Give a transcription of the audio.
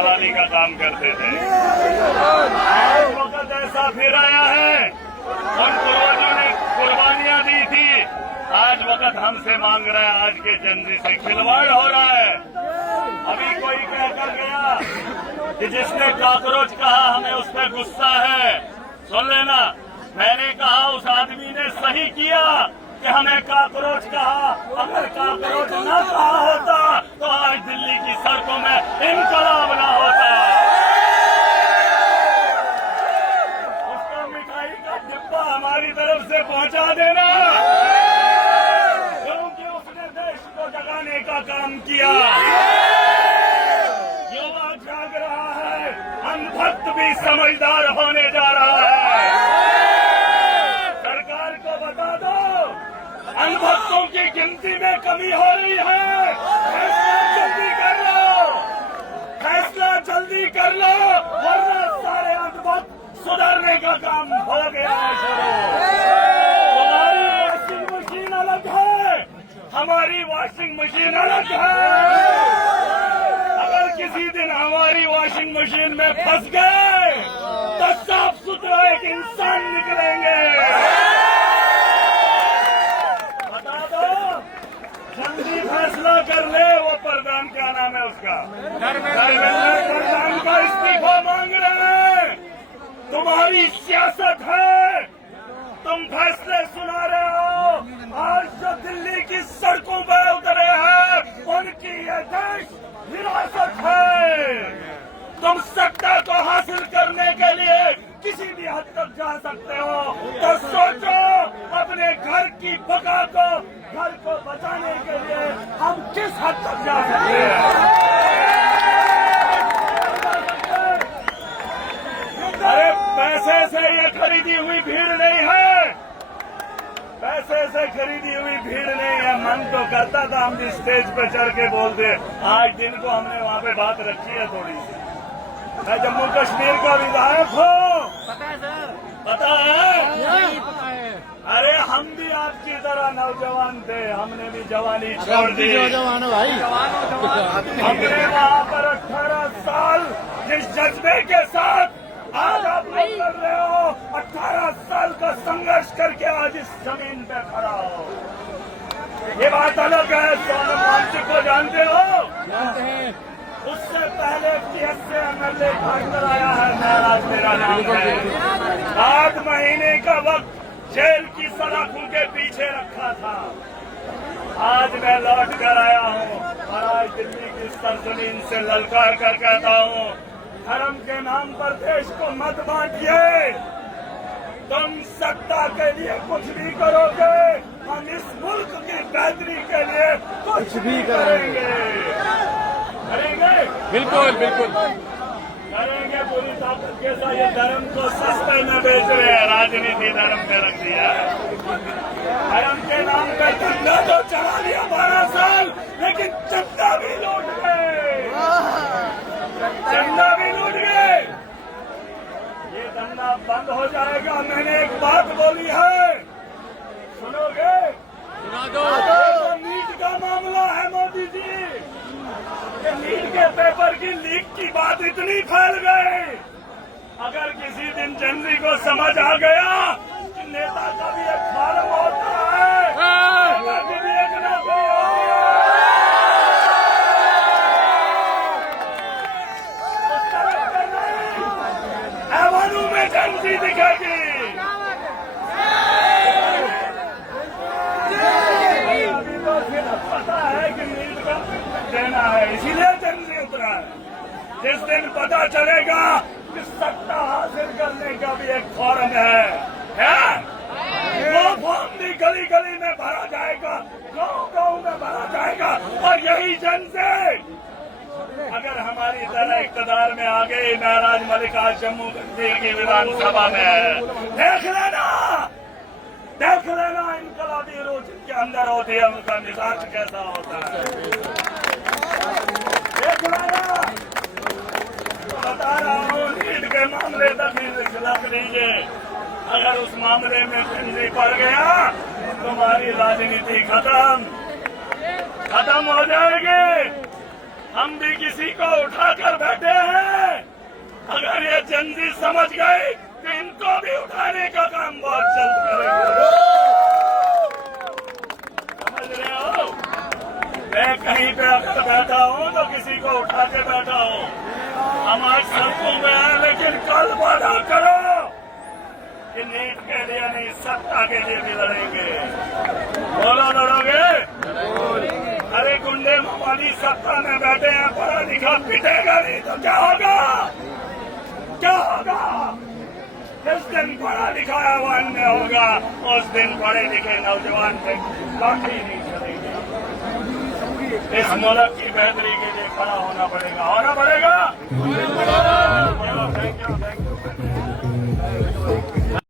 दलाली का काम करते थे। आज वक्त ऐसा फिर आया है, उन पूर्वजों ने कुर्बानियां दी थी, आज वक्त हमसे मांग रहा है, आज के जनजी से खिलवाड़ हो रहा है। अभी कोई कहकर गया कि जिसने कॉकरोच कहा हमें उस पर गुस्सा है। सुन लेना, मैंने कहा उस आदमी ने सही किया कि हमें कॉकरोच कहा। अगर कॉकरोच न कहा होता तो आज दिल्ली की सड़कों में इनकलाब न होता। उसको मिठाई का डिब्बा हमारी तरफ से पहुंचा देना, क्योंकि उसने देश को जगाने का काम किया। युवा जाग रहा है, अंधभक्त भी समझदार होने जा रहा है। सरकार को बता दो, अंधभक्तों की गिनती में कमी हो रही है। फैसला जल्दी कर लो, फैसला जल्दी कर लो, वरना सारे अंधभक्त सुधरने का काम हो गया है शुरू। तुम्हारी वॉशिंग मशीन अलग है, हमारी वॉशिंग मशीन अलग है। अगर किसी दिन हमारी वॉशिंग मशीन में फंस गए तो साफ सुथरा एक इंसान निकलेंगे। बता दो, जल्दी फैसला कर ले। वो प्रधान, क्या नाम है उसका, धर्मेंद्र प्रधान का इस्तीफा मांग रहे हैं। तुम्हारी सियासत है, तुम फैसले सुना रहे हो। आज जो दिल्ली की सड़कों पर उतरे हैं, उनकी ये देश विरासत है। तुम सत्ता को हासिल करने के लिए किसी भी हद तक जा सकते हो, तो सोचो अपने घर की बका को, घर को बचाने के लिए हम किस हद तक जा सकते हैं। अरे पैसे से ये खरीदी हुई भीड़ नहीं है, पैसे से खरीदी हुई भीड़ नहीं है। मन तो करता था हम भी स्टेज पे चढ़ के बोलते। आज दिन को हमने वहाँ पे बात रखी है थोड़ी सी। मैं जम्मू कश्मीर का विधायक हूँ, पता है? अरे हम भी आपकी तरह नौजवान थे, हमने भी जवानी छोड़ दी। हमने वहाँ पर 18 साल जिस जज्बे के साथ आज आप लोग कर रहे हो, 18 साल का संघर्ष करके आज इस जमीन पे खड़ा हो, ये बात अलग है। सोनम वांगचुक को जानते हो? जानते हैं। उससे पहले TS से MLA भागकर आया है, महराज मेरा नाम है। 8 महीने का वक्त जेल की सलाखों के पीछे रखा था। आज मैं लौट कर आया हूँ और आज दिल्ली की सरजमीन से ललकार कर कहता हूँ, धर्म के नाम पर देश को मत बांटिए। तुम सत्ता के लिए कुछ भी करोगे, हम इस मुल्क की बेहतरी के लिए कुछ भी करेंगे। बिल्कुल बिल्कुल करेंगे पूरी ताकत के साथ। ये धर्म को सस्ते में बेच रहे हैं, राजनीति धर्म पे रख दिया है। धर्म के नाम पे दंगा तो चला लिया 12 साल, लेकिन चंदा भी लूट गए, चंदा भी लूट गए। ये धंधा बंद हो जाएगा। मैंने एक बात बोली है, सुनोगे? सुना दो। तो नीट का मामला है मोदी जी, कि नीट के पेपर की लीक की बात इतनी फैल गई, अगर किसी दिन जनरी को समझ आ गया कि नेता का भी एक फॉर्म होता है, नेता की भी एक नौकरी होती है, तो सड़क पे नहीं, एवेन्यू में जनरी दिखेगी। अभी तो पता है कि नीट का देना है, इसीलिए जनरी उतरा है। जिस दिन पता चलेगा कि सत्ता हासिल करने का भी एक फॉर्म है? वो फॉर्म भी गली गली में भरा जाएगा, गांव गांव में भरा जाएगा। और यही जन से अगर हमारी तरह इक़्तिदार में आ गई, महराज मलिक आज जम्मू कश्मीर की विधानसभा में है, देख लेना इनकलाबी रूह जिनके अंदर होती है, उनका मिजाज कैसा होता है, देख लेना। बता रहा हूँ, नीट के मामले तक रख लीजिए, अगर उस मामले में फिर पड़ गया, तुम्हारी राजनीति खत्म हो जाएगी। हम भी किसी को उठाकर बैठे हैं। आकर बैठा हूँ तो किसी को उठा के बैठा हूँ। हम आज सड़कों में आए, लेकिन कल वादा करो कि नीट के लिए नहीं, सत्ता के लिए भी लड़ेंगे। बोलो, लड़ोगे? अरे गुंडे मवाली सत्ता में बैठे हैं, पढ़ा लिखा पिटेगा नहीं तो क्या होगा? क्या होगा? जिस दिन पढ़ा लिखा आह्वान में होगा, उस दिन पढ़े लिखे नौजवान पे लाठी नहीं चलेगी। इस मुल्क की बेहतरी के लिए खड़ा होना पड़ेगा, होना पड़ेगा। Thank you, thank you.